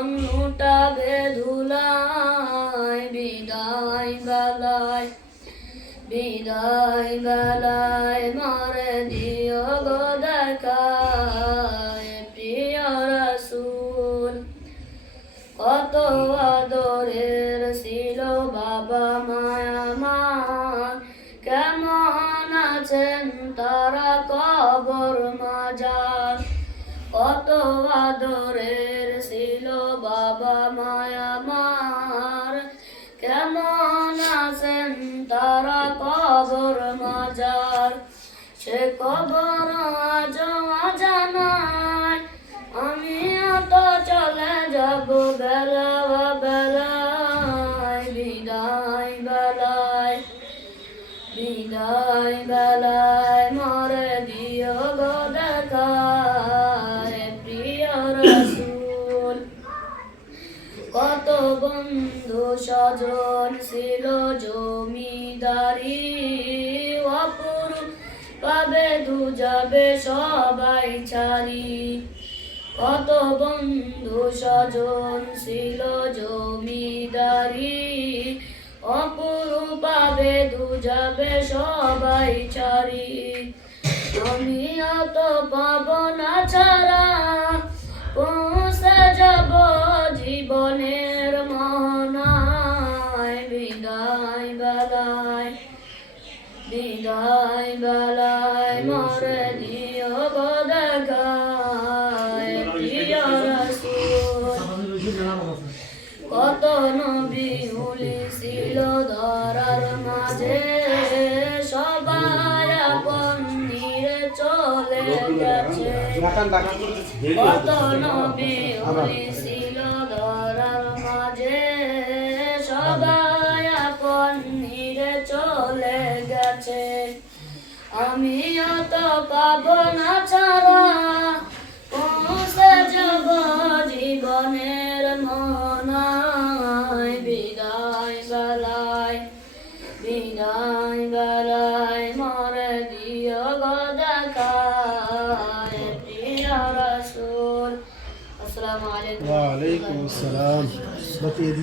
উঠাবে ধুলায় বিদায় বেলায় বিদায় বেলায় মরে দিও গো দেখায় প্রিয় রাসূল কত আদরের ছিল বাবা মায়া আমার কেমন আছেন তারা কবর মাজার কত আদরের ছিল বাবা মায়া আমার কেমন আছেন তারা কবর মাজার সে কবর আজ অজানায় আমিও তো চলে যাব বেলা বেলায় বিদায় বেলায় বিদায় বেলায় মরে দিও গো দেখায় প্রিয় রাসূল কত বন্ধু স্বজন ছিল জমিদারি অপরূপ পাবে দুজাবে সবাই ছাড়ি কত বন্ধু স্বজন ছিল জমিদারি অপরূপ পাবে দুজাবে সবাই ছাড়ি আমিও তো পাবো না ছাড়া পৌঁছে যাব জীবনের মোহনায় বিদায় বেলায় বিদায় বেলায় মরে দিও গো দেখায় প্রিয় রাসূল কত নবী ওলি ছিল ধরার মাঝে সবাই আপন নিরে চলে গেছে কত নবী ওলি ছিল ধরার মাঝে সবাই আপন নিরে চলে গেছে আমিও তো পাবো না ছাড়া পৌঁছে যাব জীবনের মোহনায় বিদায় বেলায় বিদায় বেলায় মরে দিও গো দেখায় প্রিয় রাসূল আসসালামু আলাইকুম। ওয়া আলাইকুম আসসালাম।